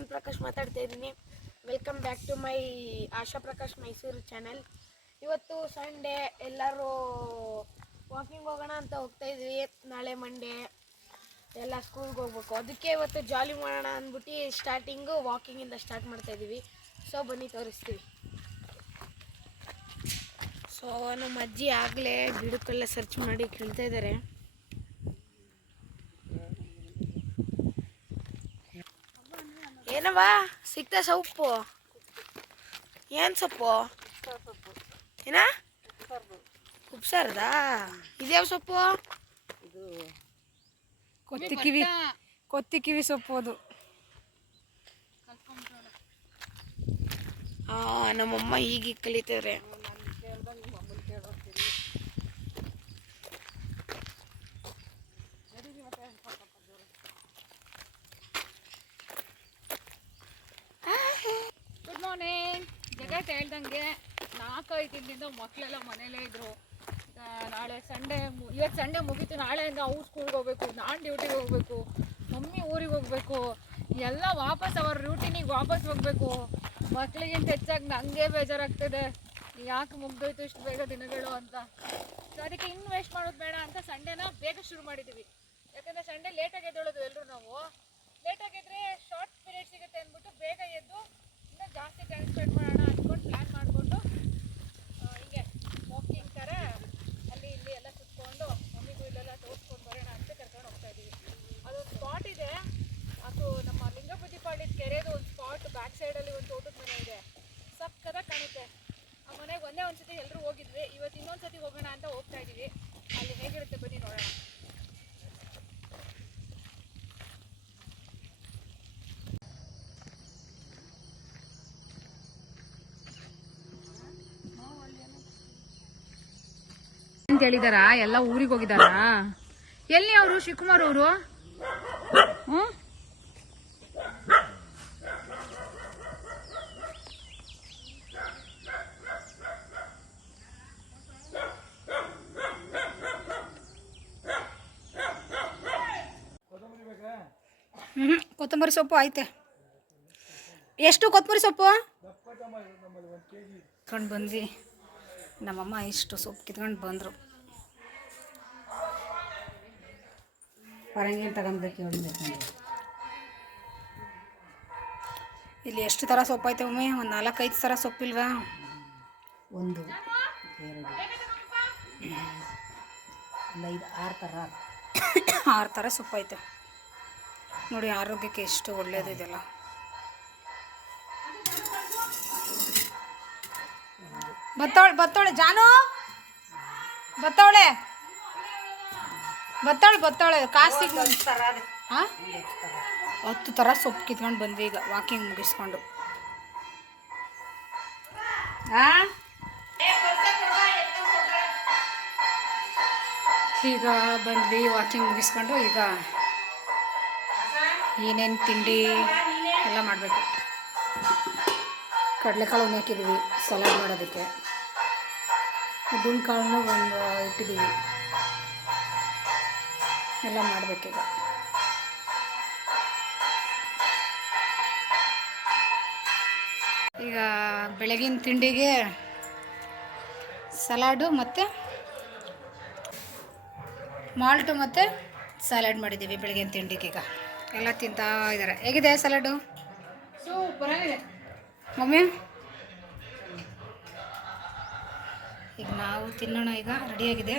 ಪವನ್ ಪ್ರಕಾಶ್ ಮಾತಾಡ್ತಾ ಇದ್ದೀನಿ. Welcome back to my Asha Prakash Mysuru channel. ಇವತ್ತು ಸಂಡೇ, ಎಲ್ಲರೂ ವಾಕಿಂಗ್ ಹೋಗೋಣ ಅಂತ ಹೋಗ್ತಾ ಇದ್ವಿ. ನಾಳೆ ಮಂಡೇ ಎಲ್ಲ ಸ್ಕೂಲ್ಗೆ ಹೋಗ್ಬೇಕು. ಅದಕ್ಕೆ ಇವತ್ತು ಜಾಲಿ ಮಾಡೋಣ ಅಂದ್ಬಿಟ್ಟು ಸ್ಟಾರ್ಟಿಂಗು ವಾಕಿಂಗಿಂದ ಸ್ಟಾರ್ಟ್ ಮಾಡ್ತಾ ಇದ್ದೀವಿ. ಸೊ ಬನ್ನಿ ತೋರಿಸ್ತೀವಿ. ಸೊ ನಮ್ಮ ಅಜ್ಜಿ ಆಗಲೇ ಗಿಡಕ್ಕೆಲ್ಲ ಸರ್ಚ್ ಮಾಡಿ ಕೇಳ್ತಾ ಇದ್ದಾರೆ. ಏನವ್ವ ಸಿಕ್ತ ಸೊಪ್ಪು? ಏನು ಸೊಪ್ಪು? ಏನ ಉಪ್ಸಾರದಾ? ಇದ್ಯಾವ ಸೊಪ್ಪು? ಇದು ಕೊತ್ತಿಕಿವಿ ಸೊಪ್ಪು. ಅದು ನಮ್ಮಮ್ಮ ಈಗ ಕಲಿತಾರೆ. Good morning. ಜಗತ್ ಹೇಳ್ದಂಗೆ 4-5 ದಿನದಿಂದ ಮಕ್ಕಳೆಲ್ಲ ಮನೇಲೇ ಇದ್ರು. ನಾಳೆ ಸಂಡೇ, ಇವತ್ತು ಸಂಡೇ ಮುಗೀತು. ನಾಳೆಯಿಂದ ಅವ್ರು ಸ್ಕೂಲ್ಗೆ ಹೋಗ್ಬೇಕು, ನಾನು ಡ್ಯೂಟಿಗೆ ಹೋಗ್ಬೇಕು, ಮಮ್ಮಿ ಊರಿಗೆ ಹೋಗ್ಬೇಕು, ಎಲ್ಲ ವಾಪಸ್ ಅವ್ರ ರೂಟೀನಿಗೆ ವಾಪಸ್ ಹೋಗ್ಬೇಕು. ಮಕ್ಕಳಿಗಿಂತ ಹೆಚ್ಚಾಗಿ ನನಗೆ ಬೇಜಾರಾಗ್ತದೆ, ಯಾಕೆ ಮುಗ್ದೋಯ್ತು ಇಷ್ಟು ಬೇಗ ದಿನಗಳು ಅಂತ. ಸೊ ಅದಕ್ಕೆ ಇನ್ನು ವೇಸ್ಟ್ ಮಾಡೋದು ಬೇಡ ಅಂತ ಸಂಡೇನ ಬೇಗ ಶುರು ಮಾಡಿದ್ದೀವಿ. ಯಾಕಂದರೆ ಸಂಡೇ ಲೇಟಾಗಿ ಎದ್ದೇಳೋದು ಎಲ್ಲರೂ. ನಾವು ಲೇಟಾಗಿದ್ದರೆ ಶಾರ್ಟ್ ಪೀರಿಯಡ್ ಸಿಗುತ್ತೆ ಅಂದ್ಬಿಟ್ಟು ಬೇಗ ಎದ್ದು ಇನ್ನೂ ಜಾಸ್ತಿ ಟೈಮ್ ಸ್ಪೆಂಡ್ ಮಾಡೋಣ ಅಂದ್ಕೊಂಡು ಪ್ಲ್ಯಾನ್ ಮಾಡಿಕೊಂಡು ಹಿಂಗೆ ವಾಕಿಂಗ್ ಥರ ಅಲ್ಲಿ ಇಲ್ಲಿ ಎಲ್ಲ ಸುತ್ಕೊಂಡು ಮಮ್ಮಿಗೂ ಇಲ್ಲೆಲ್ಲ ತೋರಿಸ್ಕೊಂಡು ಬರೋಣ ಅಂತ ಕರ್ಕೊಂಡು ಹೋಗ್ತಾ ಇದ್ದೀವಿ. ಅದೊಂದು ಸ್ಪಾಟ್ ಇದೆ, ಅದು ನಮ್ಮ ಲಿಂಗಬುದ್ದಿಪಾಳ್ಯದ ಕೆರೆದು ಒಂದು ಸ್ಪಾಟ್. ಬ್ಯಾಕ್ ಸೈಡಲ್ಲಿ ಒಂದು ತೋಟದ ಮನೆ ಇದೆ, ಸಕ್ಕದಾಗಿ ಕಾಣುತ್ತೆ. ಆ ಮನೆಗೆ ಒಂದೇ ಒಂದು ಸತಿ ಎಲ್ಲರೂ ಹೋಗಿದ್ವಿ. ಇವತ್ತು ಇನ್ನೊಂದು ಸತಿ ಹೋಗೋಣ ಅಂತ ಹೋಗ್ತಾ ಇದ್ದೀವಿ. ಅಲ್ಲಿ ಹೇಗಿರುತ್ತೆ ಬನ್ನಿ ನೋಡೋಣ. ಅಂತ ಹೇಳಿದಾರ, ಎಲ್ಲ ಊರಿಗೆ ಹೋಗಿದಾರ. ಎಲ್ಲಿ ಅವರು? ಶಿವಕುಮಾರ್ ಅವರು. ಕೊತ್ತಂಬರಿ ಸೊಪ್ಪು ಐತೆ. ಎಷ್ಟು ಕೊತ್ತಂಬರಿ ಸೊಪ್ಪು ಕಿತ್ಕೊಂಡು ಬಂದ್ವಿ. ನಮ್ಮಮ್ಮ ಇಷ್ಟು ಸೊಪ್ಪು ಕಿತ್ಕೊಂಡು ಬಂದರು. ಹೊರಗೆ ತಗೊಂಡ್ಬೇಕು. ಇಲ್ಲಿ ಎಷ್ಟು ಥರ ಸೊಪ್ಪು ಐತೆ ಒಮ್ಮೆ? ಒಂದು 4-5 ಥರ ಸೊಪ್ಪಿಲ್ವಾ? 1 2 5 6 ಥರ 6 ಥರ ಸೊಪ್ಪು ಐತೆ ನೋಡಿ. ಆರೋಗ್ಯಕ್ಕೆ ಎಷ್ಟು ಒಳ್ಳೆಯದು ಇದೆಲ್ಲ. ಬತ್ತವಳೆ ಜಾನು, ಬತ್ತವಳೆ ಕಾಸು. ಹಾಂ, 10 ಥರ ಸೊಪ್ಪು ಕಿತ್ಕೊಂಡು ಬಂದ್ವಿ ಈಗ ವಾಕಿಂಗ್ ಮುಗಿಸ್ಕೊಂಡು. ಈಗ ಬಂದ್ವಿ ವಾಕಿಂಗ್ ಮುಗಿಸ್ಕೊಂಡು. ಈಗ ಏನೇನು ತಿಂಡಿ ಎಲ್ಲ ಮಾಡಬೇಕು. ಕಡಲೆಕಾಳು ಹಾಕಿದ್ವಿ ಸಲಾಡ್ ಮಾಡೋದಕ್ಕೆ. ಉದ್ದಿನ ಕಾಳನ್ನು ಒಂದು ಇಟ್ಟಿದ್ದೀವಿ. ಎಲ್ಲ ಮಾಡಬೇಕೀಗ. ಈಗ ಬೆಳಗಿನ ತಿಂಡಿಗೆ ಸಲಾಡು ಮತ್ತು ಮಾಲ್ಟು ಮತ್ತು ಸಲಾಡ್ ಮಾಡಿದ್ದೀವಿ ಬೆಳಗಿನ ತಿಂಡಿಗೆ. ಈಗ ಎಲ್ಲ ತಿಂತಾ ಇದ್ದಾರೆ. ಹೇಗಿದೆ ಸಲಾಡು? ಸೂಪರಾಗಿದೆ ಮಮ್ಮಿ. ಈಗ ನಾವು ತಿನ್ನೋಣ. ಈಗ ರೆಡಿಯಾಗಿದೆ.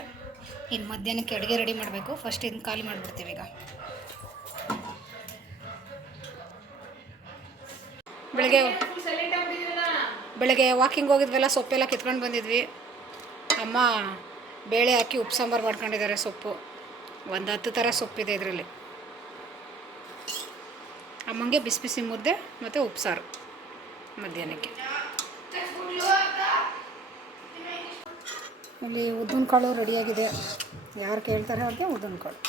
ಇನ್ನು ಮಧ್ಯಾಹ್ನಕ್ಕೆ ಅಡುಗೆ ರೆಡಿ ಮಾಡಬೇಕು. ಫಸ್ಟ್ ಇದನ್ನು ಖಾಲಿ ಮಾಡಿಬಿಡ್ತೀವಿ. ಈಗ ಬೆಳಗ್ಗೆ ವಾಕಿಂಗ್ ಹೋಗಿದ್ವಲ್ಲ, ಸೊಪ್ಪೆಲ್ಲ ಕಿತ್ಕೊಂಡು ಬಂದಿದ್ವಿ. ಅಮ್ಮ ಬೇಳೆ ಹಾಕಿ ಉಪ್ಪು ಸಾಂಬಾರು ಮಾಡ್ಕೊಂಡಿದ್ದಾರೆ. ಸೊಪ್ಪು ಒಂದು 10 ಥರ ಸೊಪ್ಪಿದೆ ಇದರಲ್ಲಿ. ಅಮ್ಮಂಗೆ ಬಿಸಿ ಬಿಸಿ ಮುದ್ದೆ ಮತ್ತು ಉಪ್ಸಾರು ಮಧ್ಯಾಹ್ನಕ್ಕೆ. ಇಲ್ಲಿ ಉದ್ದಿನ ಕಾಳು ರೆಡಿಯಾಗಿದೆ. ಯಾರು ಕೇಳ್ತಾರೆ ಅವ್ರಿಗೆ ಉದ್ದಿನ ಕಾಳು.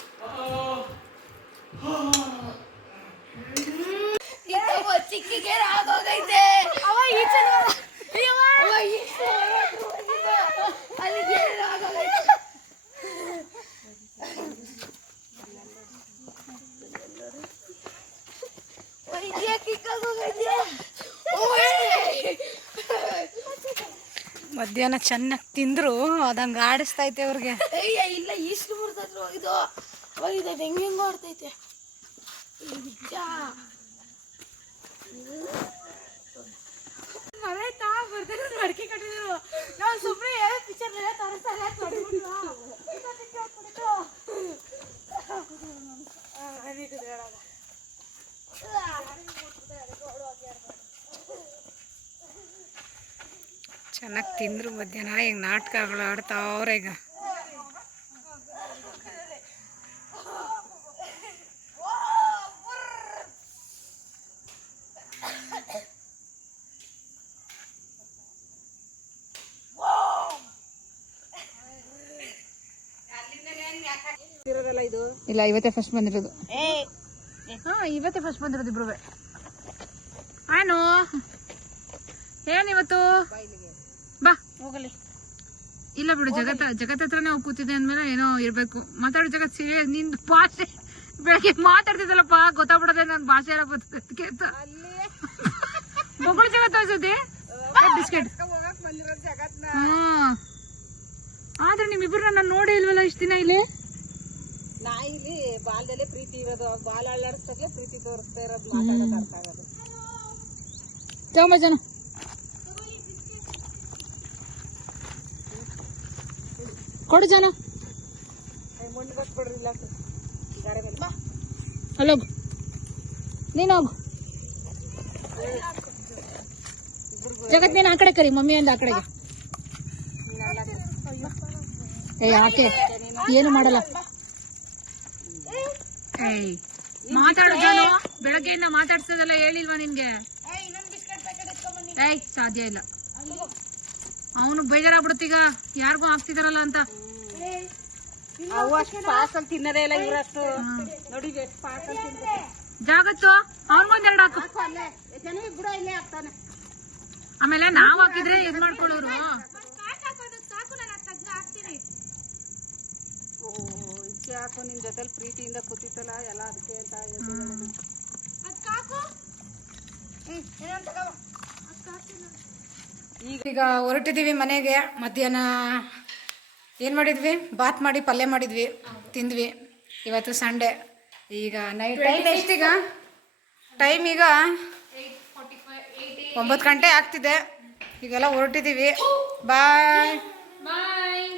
Kick ಮಧ್ಯಾಹ್ನ ಚೆನ್ನಾಗಿ ತಿಂದ್ರು ಅದಂಗೆ ಆಡಿಸ್ತೈತೆ ಅವ್ರಿಗೆ. ಇಲ್ಲ ಈಸ್ಲು ಬರ್ತದ್ರು ಇದು ಅವಾಗ ಇದು ಹೆಂಗೆಂಗೋ ಆಡ್ತೈತೆ ನಿಜ. ಮರಾಯ್ತಾ ಬರ್ತಾರೆ ಮಡಿಕೆ ಕಟ್ಟಿದ್ರು ನಾವು ಸುಮ್ಮನೆ ಯಾವ ಪಿಕ್ಚರ್ ತೋರಿಸ್ತಾರೆ ಚೆನ್ನಾಗಿ ತಿಂದ್ರು ಮಧ್ಯಾಹ್ನ. ಈಗ ನಾಟಕಗಳು ಆಡ್ತಾವ್ರೆ ಈಗ. ಇಲ್ಲ ಇವತ್ತೇ ಫಸ್ಟ್ ಬಂದಿರೋದು. ಹಾ ಇವತ್ತೇ ಫಸ್ಟ್ ಬಂದಿರೋದು ಇಬ್ರು. ಆನು ಏನಿವತ್ತು ಬಾ ಹೋಗಲಿ. ಇಲ್ಲ ಬಿಡು, ಜಗತ್ ಹತ್ರನೇ ಹೋಗಿ ಕೂತಿದೆ ಅಂದ್ಮೇಲೆ ಏನೋ ಇರ್ಬೇಕು. ಮಾತಾಡೋ ಜಗತ್ ಸೀರಿಯಸ್. ನಿಂದು ಭಾಷೆ ಬೆಳಗ್ಗೆ ಮಾತಾಡ್ತಿದ್ದಲ್ಲಪ್ಪ ಗೊತ್ತಾಗ್ಬಿಡದೆ ನನ್ನ ಭಾಷೆ ಎಲ್ಲ ಬರ್ತದಕ್ಕೆ ಅಂತ. ಮಗಳು ಜಗತ್ ತೋರಿಸೋದೆ ಬಿಸ್ಕೆಟ್. ಹ್ಮ್ ಆದ್ರೆ ನಿಮ್ಮಿಬ್ರು ನಾನು ನೋಡೇ ಇಲ್ವಲ್ಲ ಇಷ್ಟ ದಿನ ಇಲ್ಲಿ. ನಾ ಇಲ್ಲಿ ಬಾಲ್ದಲ್ಲೇ ಪ್ರೀತಿ ಇರೋದು, ಬಾಲ್ ಅಳ್ಳಾಡಿಸ್ದಾಗ್ಲೇ ಪ್ರೀತಿ ತೋರಿಸ್ತಾ ಇರೋದು, ಮಾತಾಡೋದು ಅರ್ಥ ಆಗೋದು. ತಗೊಂಬ ಜನ ಕೊಡು ಜನ. ಮಣ್ಣು ಬಸ್ಬಿಡ್ರಿ ಇಲ್ಲ ಗಾರೆ ಮೇಲೆ ಬಾ. ಅಲ್ಲೋಗು ನೀನು ಹೋಗು. ಜಗತ್ ನೀನು ಆ ಕಡೆ ಕರಿ, ಮಮ್ಮಿ ಅಂದ ಆ ಕಡೆಗೆ. ಏ ಆಕೆ ಏನು ಮಾಡಲ್ಲ. ಏಯ್ ಮಾತಾಡೋದು ಬೆಳಗ್ಗೆಯಿಂದ ಮಾತಾಡ್ಸೋದೆಲ್ಲ ಹೇಳಿಲ್ವಾ ನಿನ್ಗೆ? ಏಯ್ ಸಾಧ್ಯ ಇಲ್ಲ. ಅವನು ಬೇಜಾರಾಗ್ಬಿಡುತ್ತೀಗ ಯಾರಿಗೂ ಆಗ್ತಿದಾರಲ್ಲ ಅಂತ. ಪಾರ್ಸಲ್ ತಿನ್ನದೇ ಇಲ್ಲ ಇವರಷ್ಟು ನೋಡಿ. ಪಾರ್ಸಲ್ ಜಾಗತ್ತು ಅವನಿಗೊಂದೆರಡು ಹಾಕು. ಬಿಡ ಇಲ್ಲೇ ಆಗ್ತಾನೆ. ಆಮೇಲೆ ನಾವ್ ಹಾಕಿದ್ರೆ ಇದ್ ಮಾಡ್ಕೊಳ್ಳೋರು. ಇಕ್ಕೆ ಹಾಕು, ನಿನ್ ಜೊತೆಲಿ ಪ್ರೀತಿಯಿಂದ ಕೂತಿತ್ತಲ್ಲ ಎಲ್ಲ ಅದಕ್ಕೆ ಅಂತ. ಈಗ ಹೊರಟಿದ್ದೀವಿ ಮನೆಗೆ. ಮಧ್ಯಾಹ್ನ ಏನು ಮಾಡಿದ್ವಿ? ಬಾತ್ ಮಾಡಿ ಪಲ್ಯ ಮಾಡಿದ್ವಿ, ತಿಂದ್ವಿ. ಇವತ್ತು ಸಂಡೇ. ಈಗ ನೈಟ್ ಟೈಮ್ ಎಷ್ಟೀಗ? ಟೈಮ್ ಈಗ 9 ಗಂಟೆ ಆಗ್ತಿದೆ. ಈಗೆಲ್ಲ ಹೊರಟಿದ್ದೀವಿ. ಬಾಯ್ ಬಾಯ್.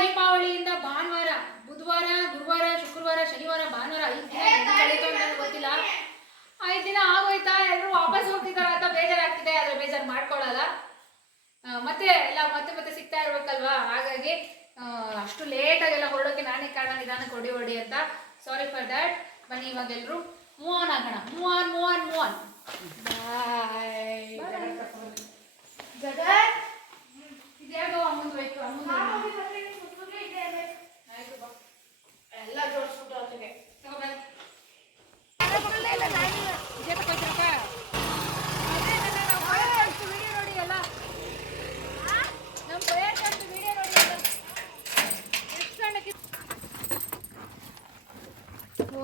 ದೀಪಾವಳಿಯಿಂದ ಭಾನುವಾರ, ಬುಧವಾರ, ಗುರುವಾರ, ಶುಕ್ರವಾರ, ಶನಿವಾರ, ಭಾನುವಾರ 5 ದಿನ ಗೊತ್ತಿಲ್ಲ. 5 ದಿನ ಆಗೋಯ್ತಾ? ಎಲ್ಲರೂ ವಾಪಸ್ ಹೋಗ್ತಿದಾರ ಅಂತ ಬೇಜಾರಾಗ್ತಿದೆ. ಆದ್ರೆ ಬೇಜಾರು ಮಾಡ್ಕೊಳ್ಳಲ್ಲ. ಮತ್ತೆ ಎಲ್ಲ ಮತ್ತೆ ಸಿಗ್ತಾ ಇರ್ಬೇಕಲ್ವಾ. ಹಾಗಾಗಿ ಅಷ್ಟು ಲೇಟಾಗೆಲ್ಲ ಹೊರಡೋಕೆ ನಾನೇ ಕಾರಣ, ನಿಧಾನಕ್ಕೆ ಹೊಡಿ ಅಂತ. Sorry for that. ಬನ್ನಿ ಇವಾಗ ಎಲ್ಲರೂ ಮೂವ್ ಆನ್ ಆಗೋಣ. Move on. ಬಾಯ್. ಜಗತ್ ಇದ್ಯಾಗೋ ಅಮ್ಮಂದು ಬೇಕು. ಎಲ್ಲ ಜೋಡಿಸ್ಬಿಟ್ಟು ಅಲ್ಲಿಗೆ ತಗೋಬೇಕು.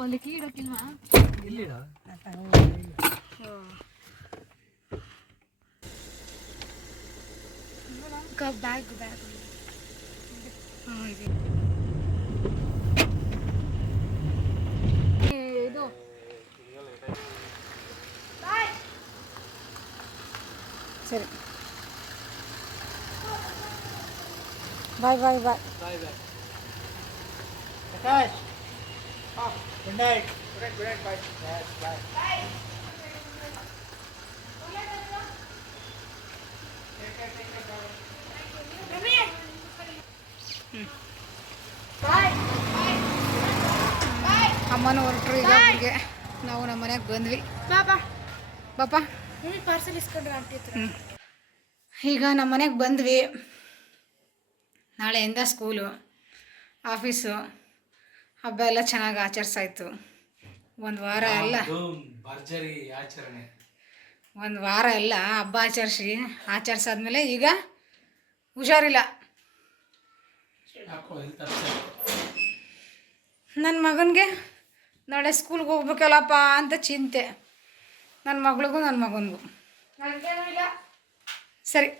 ಅಲ್ಲಿ ಕೀಡಕ್ಕಿಲ್ವಾ? ಬ್ಯಾಗ್ ಇದು ಸರಿ. ಬಾಯ್. Prakash. Good night. Good night. Bye. Yes, bye. Bye. ಅಮ್ಮನ ಹೊರಟ್ರು ಈಗ ಊರಿಗೆ. ನಾವು ನಮ್ಮ ಮನೆಗೆ ಬಂದ್ವಿ. ಬಾಪ ಪಾರ್ಸಲ್ ಇಸ್ಕೊಂಡ್ರೆ ಆಂಟಿ ಹತ್ರ. ಈಗ ನಮ್ಮ ಮನೆಗೆ ಬಂದ್ವಿ. ನಾಳೆಯಿಂದ ಸ್ಕೂಲು, ಆಫೀಸು, ಹಬ್ಬ ಎಲ್ಲ ಚೆನ್ನಾಗಿ ಆಚರಿಸಾಯ್ತು. ಒಂದು ವಾರ ಎಲ್ಲ ಭರ್ಜರಿ ಆಚರಣೆ. ಒಂದು ವಾರ ಎಲ್ಲ ಹಬ್ಬ ಆಚರಿಸಾದ್ಮೇಲೆ ಈಗ ಹುಷಾರಿಲ್ಲ. ನನ್ನ ಮಗನಿಗೆ ನಾಳೆ ಸ್ಕೂಲ್ಗೆ ಹೋಗ್ಬೇಕಲ್ಲಪ್ಪ ಅಂತ ಚಿಂತೆ. ನನ್ನ ಮಗಳಿಗೂ ನನ್ನ ಮಗನಿಗೂ ಸರಿ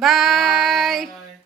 ಬಾಯ್. Bye.